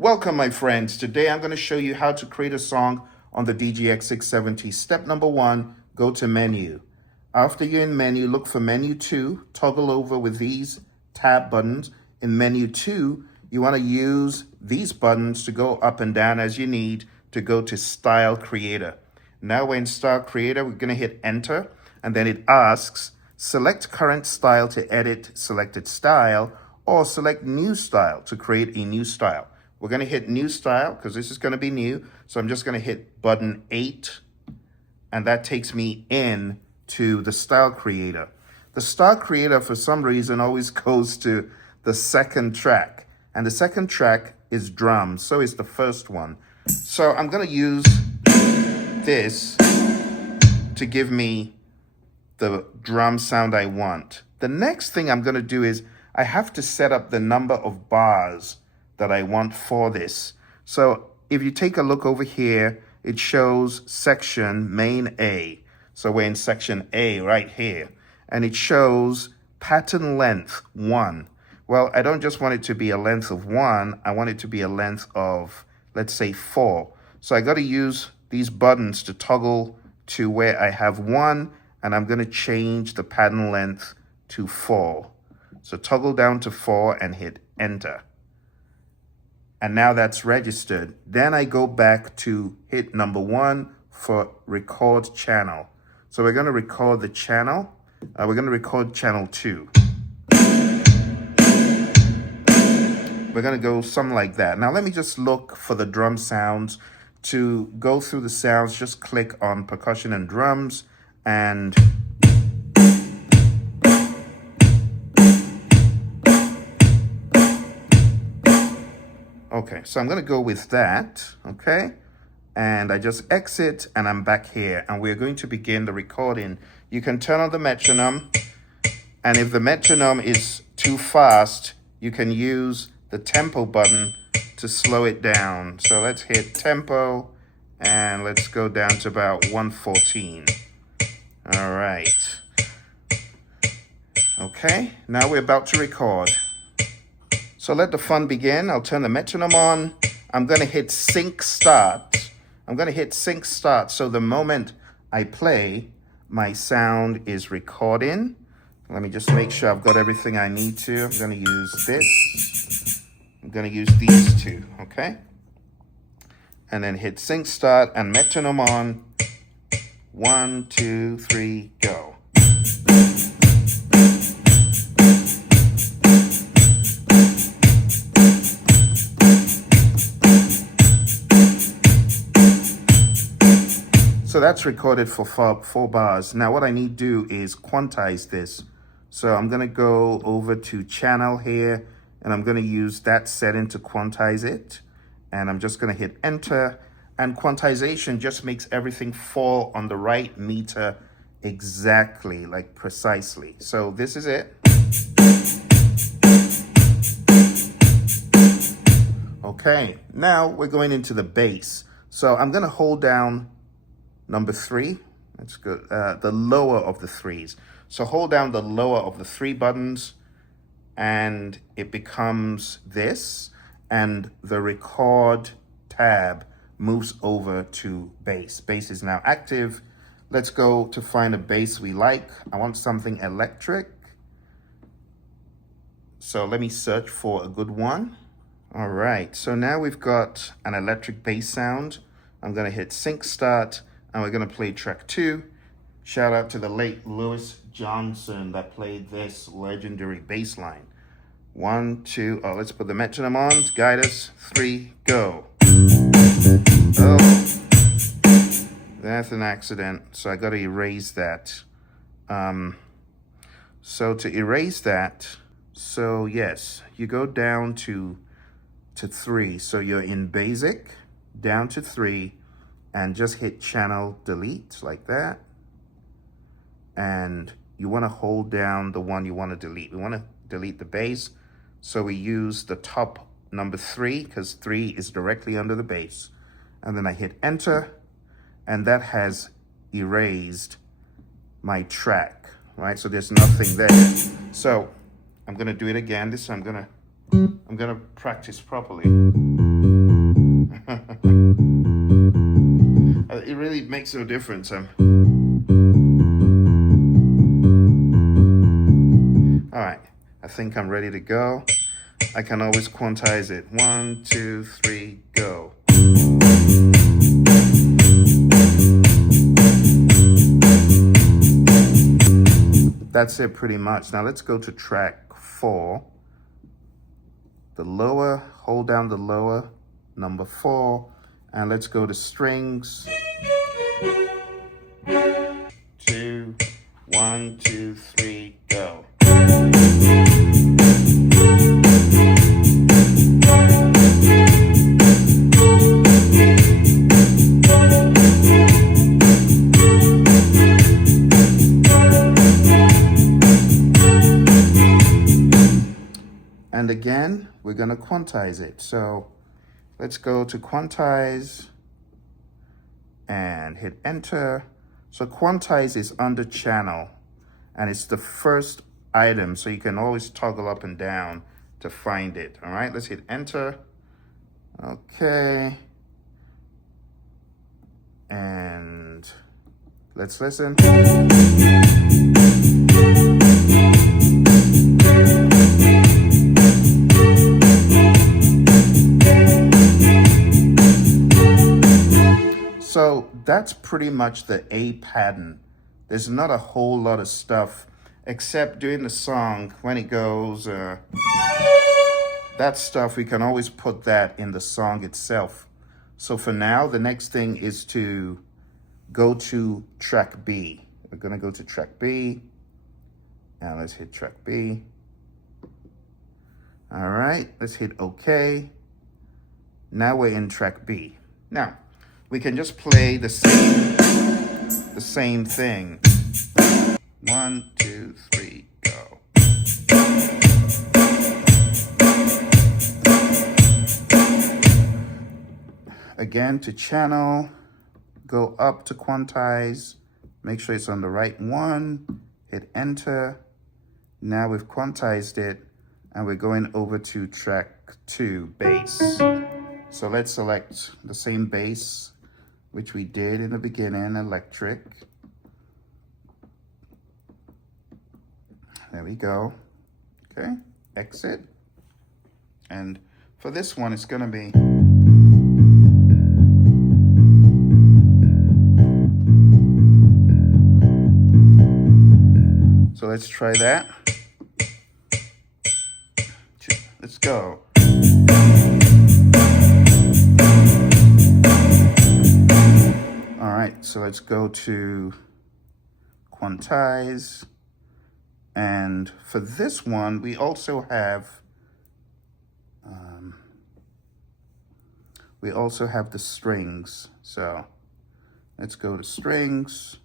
Welcome, my friends. Today I'm going to show you how to create a song on the DGX-670. Step number one, go to menu. After you're in menu, look for menu 2, toggle over with these tab buttons. In menu 2, you want to use these buttons to go up and down as you need to go to Style Creator. Now we're in Style Creator, we're going to hit Enter, and then it asks, select current style to edit selected style, or select new style to create a new style. We're going to hit new style because this is going to be new. So I'm just going to hit button 8, and that takes me in to the style creator. The style creator, for some reason, always goes to the second track, and the second track is drums. So is the first one. So I'm going to use this to give me the drum sound I want. The next thing I'm going to do is I have to set up the number of bars that I want for this. So if you take a look over here, it shows section main A. So we're in section A right here. And it shows pattern length 1. Well, I don't just want it to be a length of 1. I want it to be a length of, let's say, 4. So I got to use these buttons to toggle to where I have 1, and I'm going to change the pattern length to 4. So toggle down to 4 and hit enter. And now that's registered. Then I go back to hit number 1 for record channel. So we're going to record the channel. We're going to record channel 2. We're going to go something like that. Now let me just look for the drum sounds. To go through the sounds, just click on percussion and drums and okay, so I'm going to go with that, okay? And I just exit and I'm back here and we're going to begin the recording. You can turn on the metronome, and if the metronome is too fast, you can use the tempo button to slow it down. So let's hit tempo and let's go down to about 114. All right. Okay, now we're about to record. So let the fun begin. I'll turn the metronome on. I'm going to hit sync start. I'm going to hit sync start. So the moment I play, my sound is recording. Let me just make sure I've got everything I need to. I'm going to use this. I'm going to use these two, okay? And then hit sync start and metronome on. 1, 2, 3, go. So that's recorded for 4 bars. Now what I need to do is quantize this. So I'm going to go over to channel here, and I'm going to use that setting to quantize it. And I'm just going to hit enter. And quantization just makes everything fall on the right meter exactly, like precisely. So this is it. Okay, now we're going into the bass. So I'm going to hold down number 3. That's good. The lower of the 3s. So hold down the lower of the 3 buttons and it becomes this, and the record tab moves over to bass. Bass is now active. Let's go to find a bass we like. I want something electric. So let me search for a good one. All right, so now we've got an electric bass sound. I'm gonna hit sync start and we're gonna play track 2. Shout out to the late Louis Johnson that played this legendary bass line. 1, 2, oh, let's put the metronome on, guide us, 3, go. Oh, that's an accident, so I gotta erase that. So to erase that, so yes, you go down to 3, so you're in basic, down to 3, and just hit channel delete like that. And you want to hold down the one you want to delete. We want to delete the bass, so we use the top number 3 because 3 is directly under the bass. And then I hit enter, and that has erased my track, right? So there's nothing there. So I'm gonna do it again. I'm gonna practice properly. really makes no difference. All right, I think I'm ready to go. I can always quantize it. 1, 2, 3, go. That's it pretty much. Now let's go to track 4. The lower, hold down the lower, number 4, and let's go to strings. 2, 1, 2, 3, go. And again, we're going to quantize it. So let's go to quantize and hit enter. So quantize is under channel and it's the first item. So you can always toggle up and down to find it. All right, let's hit enter. Okay. And let's listen. So that's pretty much the A pattern. There's not a whole lot of stuff except during the song when it goes, that stuff, we can always put that in the song itself. So for now, the next thing is to go to track B. We're gonna go to track B. Now let's hit track B. All right, let's hit OK. Now we're in track B. Now, we can just play the same thing. 1, 2, 3, go. Again, to channel, go up to quantize, make sure it's on the right one, hit enter. Now we've quantized it and we're going over to track 2, bass. So let's select the same bass which we did in the beginning, electric. There we go. Okay, exit. And for this one, it's gonna be. So let's try that. Let's go. All right, so let's go to quantize. And for this one, we also have the strings. So let's go to strings.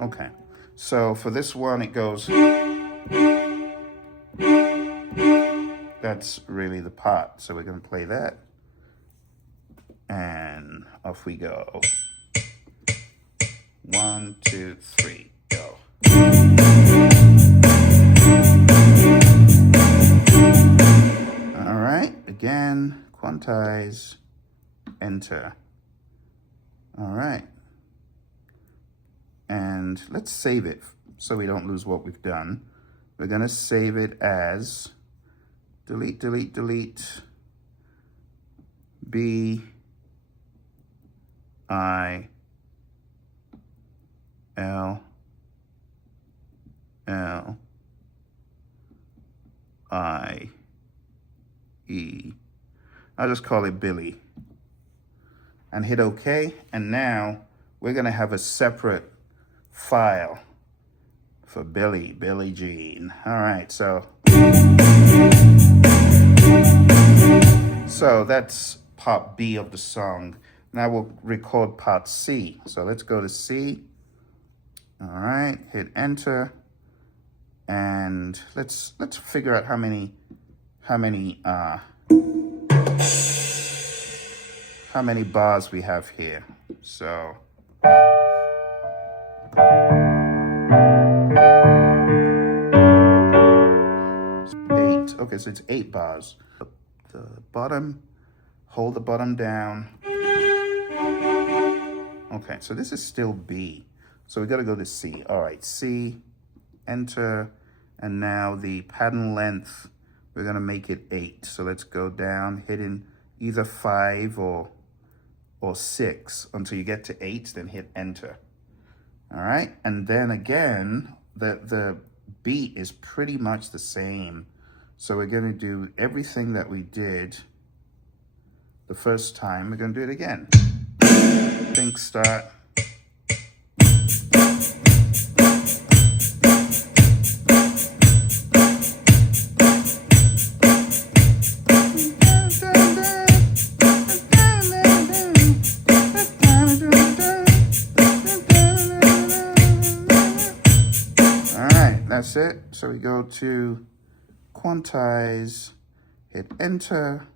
Okay, so for this one, it goes. That's really the part. So we're going to play that. And off we go. 1, 2, 3, go. All right, again, quantize, enter. All right. And let's save it so we don't lose what we've done. We're gonna save it as delete, delete, delete, B, I, L, L, I, E. I'll just call it Billie. And hit OK. And now we're going to have a separate file for Billie Jean. All right, so that's part B of the song. Now we'll record part C. So let's go to C. All right, hit enter, and let's figure out how many bars we have here. So 8. Okay, so it's 8 bars. The bottom, hold the bottom down. Okay, so this is still B. So we got to go to C. All right, C, enter, and now the pattern length, we're going to make it 8. So let's go down, hitting either 5 or 6 until you get to 8, then hit enter. All right, and then again, the beat is pretty much the same. So we're going to do everything that we did the first time. We're going to do it again. Think start. That's it. So we go to quantize, hit enter,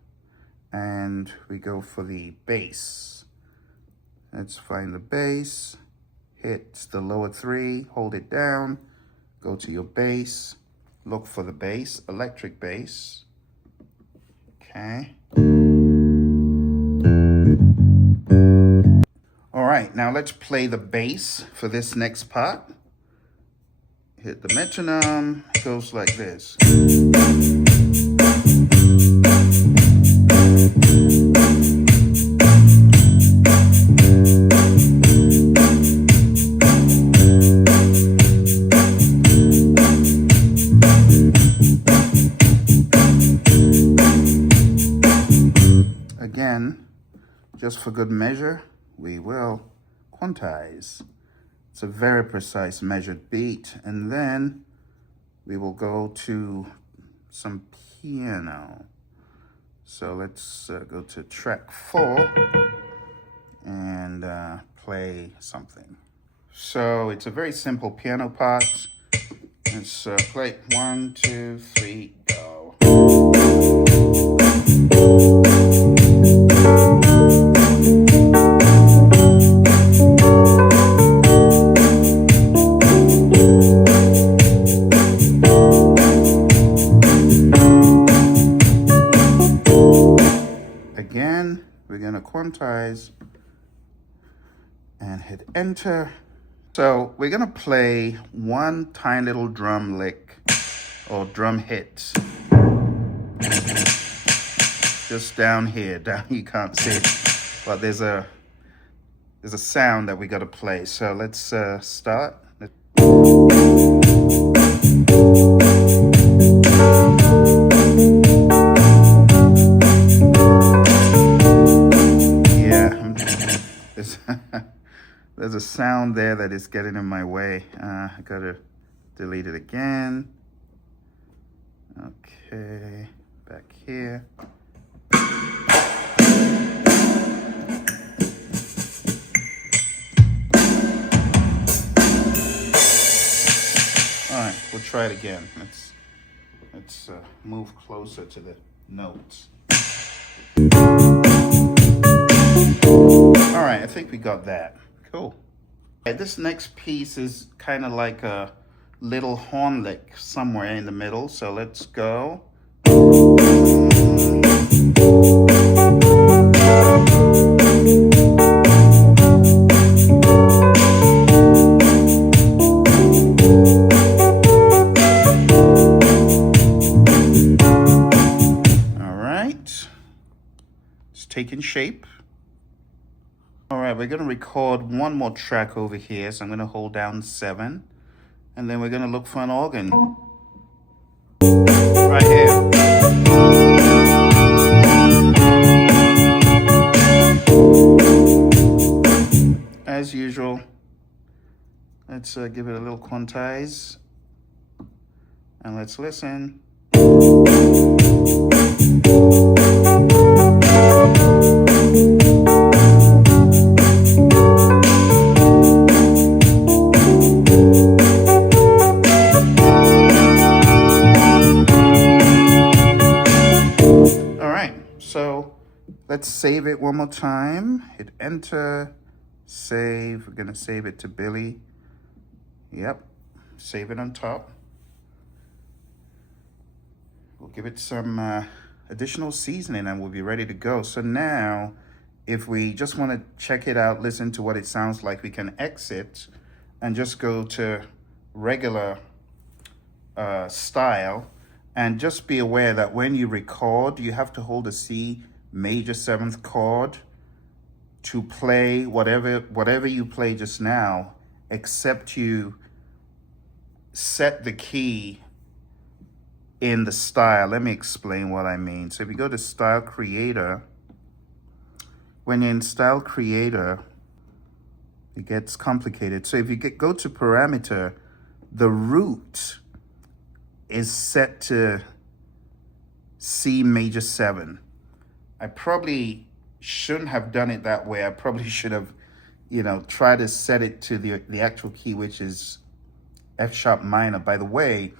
and we go for the bass. Let's find the bass, hit the lower 3, hold it down, go to your bass, look for the bass, electric bass. Okay. All right, now let's play the bass for this next part. Hit the metronome, it goes like this. Again, just for good measure, we will quantize. It's a very precise measured beat, and then we will go to some piano. So let's go to track 4 and play something. So it's a very simple piano part. Let's play 1, 2, 3, go. Again, we're going to quantize and hit enter. So we're going to play one tiny little drum lick or drum hit. Just down here, you can't see it, but there's a sound that we got to play. So let's start. There's a sound there that is getting in my way. I gotta delete it again. Okay, back here. All right, we'll try it again. Let's move closer to the notes. All right, I think we got that. Cool. This next piece is kind of like a little horn lick somewhere in the middle. So let's go. All right. It's taking shape. All right, we're going to record one more track over here. So I'm going to hold down 7. And then we're going to look for an organ. Right here. As usual, let's give it a little quantize. And let's listen. Let's save it one more time. Hit enter, save. We're gonna save it to Billie. Yep, save it on top. We'll give it some additional seasoning, and we'll be ready to go. So now, if we just want to check it out, listen to what it sounds like, we can exit and just go to regular style. And just be aware that when you record, you have to hold a C major 7th chord to play whatever you play just now, except you set the key in the style. Let me explain what I mean. So if you go to Style Creator, when you're in Style Creator, it gets complicated. So if you go to Parameter, the root is set to C major 7. I probably shouldn't have done it that way. I probably should have, tried to set it to the actual key, which is F sharp minor. By the way,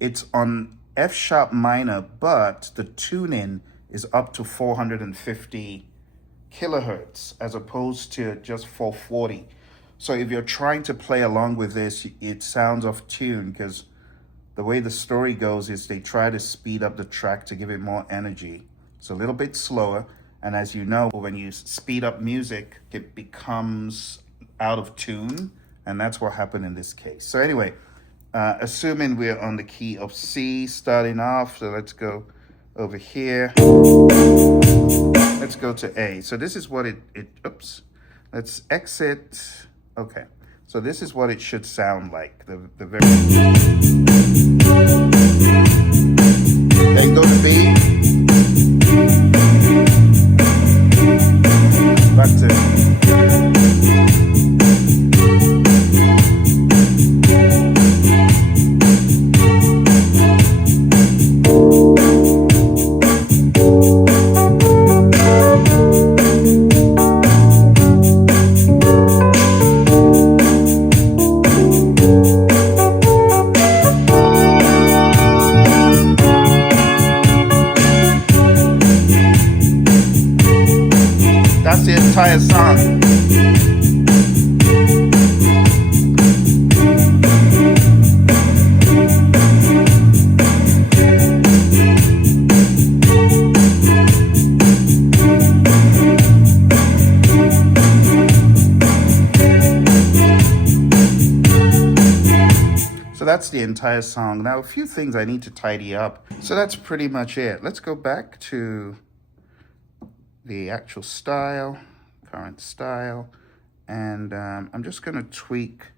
it's on F sharp minor, but the tuning is up to 450 kilohertz as opposed to just 440. So if you're trying to play along with this, it sounds off tune, because the way the story goes is they try to speed up the track to give it more energy. It's a little bit slower. And as you know, when you speed up music, it becomes out of tune. And that's what happened in this case. So anyway, assuming we're on the key of C starting off, so let's go over here. Let's go to A. So this is what oops. Let's exit. Okay. So this is what it should sound like. The very. Then go to B. Back to. That's the entire song. So that's the entire song. Now, a few things I need to tidy up. So that's pretty much it. Let's go back to the actual style, current style, and I'm just going to tweak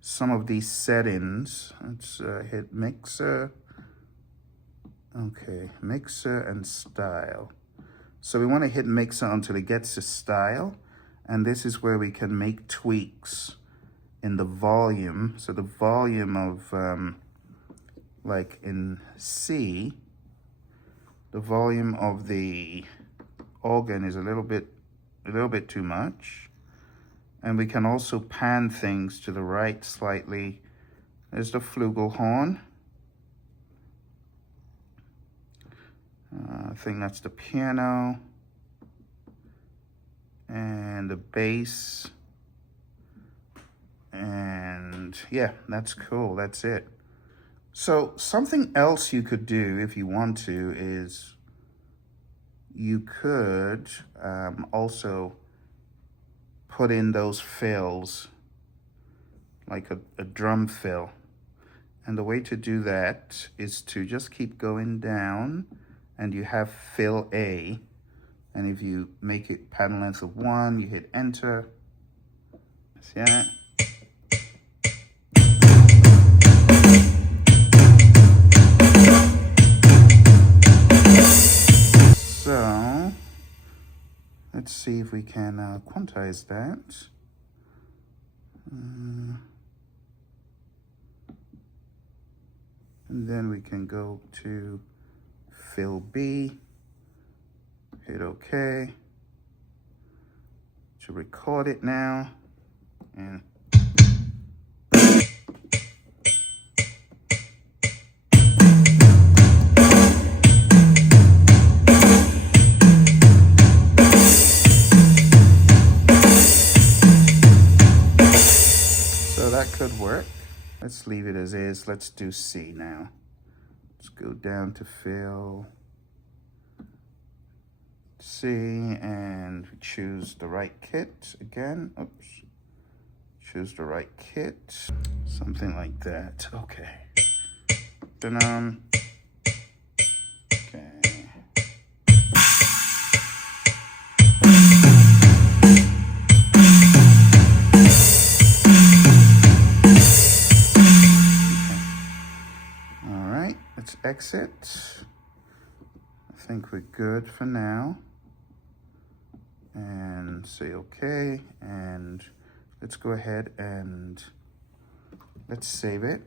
some of these settings. Let's hit mixer. Okay, mixer and style. So we want to hit mixer until it gets to style, and this is where we can make tweaks in the volume. So the volume of like in C, the volume of the organ is a little bit too much, and we can also pan things to the right slightly. There's the flugelhorn. I think that's the piano, and the bass, and yeah, that's cool. That's it. So something else you could do if you want to is you could also put in those fills, like a drum fill. And the way to do that is to just keep going down, and you have Fill A. And if you make it pattern length of 1, you hit enter. See that? So let's see if we can quantize that. And then we can go to Fill B, hit OK to record it now, and so that could work. Let's leave it as is. Let's do C now. Let's go down to Fill. see, and we choose the right kit again. Oops. Choose the right kit. Something like that. Okay. Then, okay. All right, let's exit. I think we're good for now. And say okay, and let's go ahead and let's save it.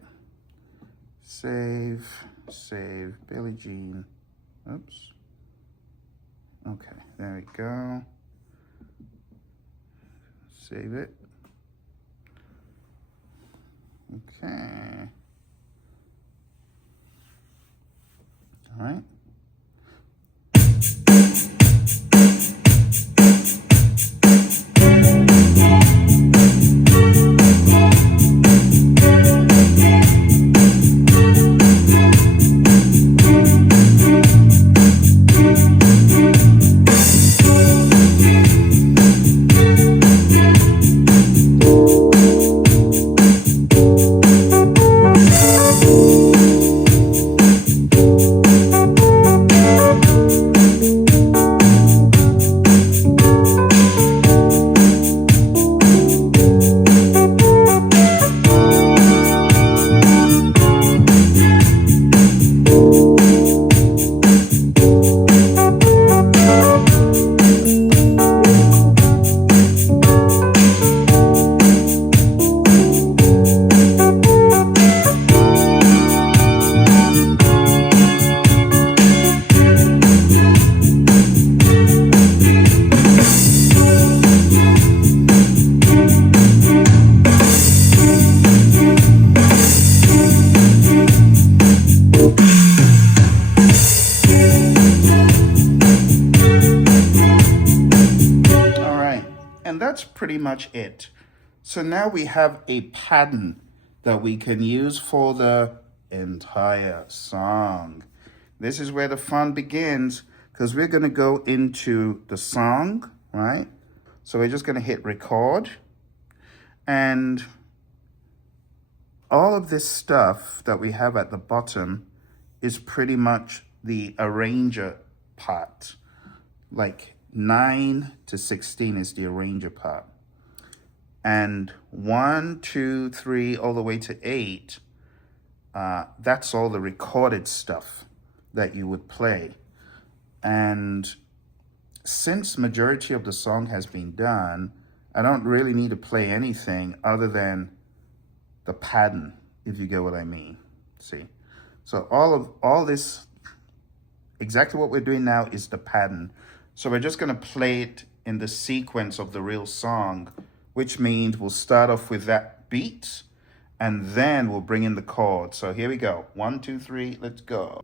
Save Billie Jean. Oops. Okay, there we go. Save it. Okay. All right. That's pretty much it. So now we have a pattern that we can use for the entire song. This is where the fun begins, because we're going to go into the song, right? So we're just going to hit record, and all of this stuff that we have at the bottom is pretty much the arranger part. Like 9 to 16 is the arranger part. And 1, 2, 3, all the way to 8, that's all the recorded stuff that you would play. And since majority of the song has been done, I don't really need to play anything other than the pattern, if you get what I mean. See? So all this, exactly what we're doing now is the pattern. So we're just going to play it in the sequence of the real song, which means we'll start off with that beat, and then we'll bring in the chord. So here we go. 1, 2, 3, let's go.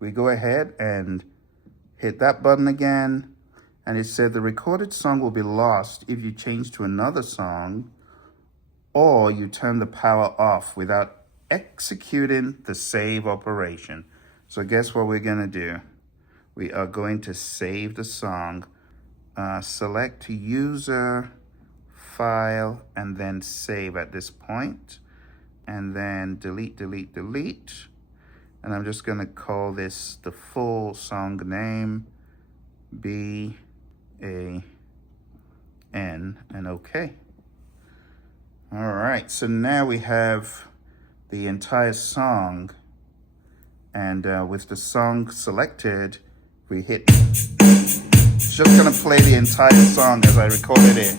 We go ahead and hit that button again, and it said the recorded song will be lost if you change to another song or you turn the power off without executing the save operation. So guess what we're gonna do? We are going to save the song. Select user, file, and then save at this point, and then delete. And I'm just gonna call this the full song name, B-A-N, and okay. All right, so now we have the entire song, and with the song selected, we hit. It's just gonna play the entire song as I recorded it.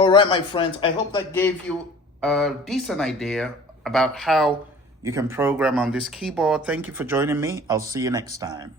All right, my friends, I hope that gave you a decent idea about how you can program on this keyboard. Thank you for joining me. I'll see you next time.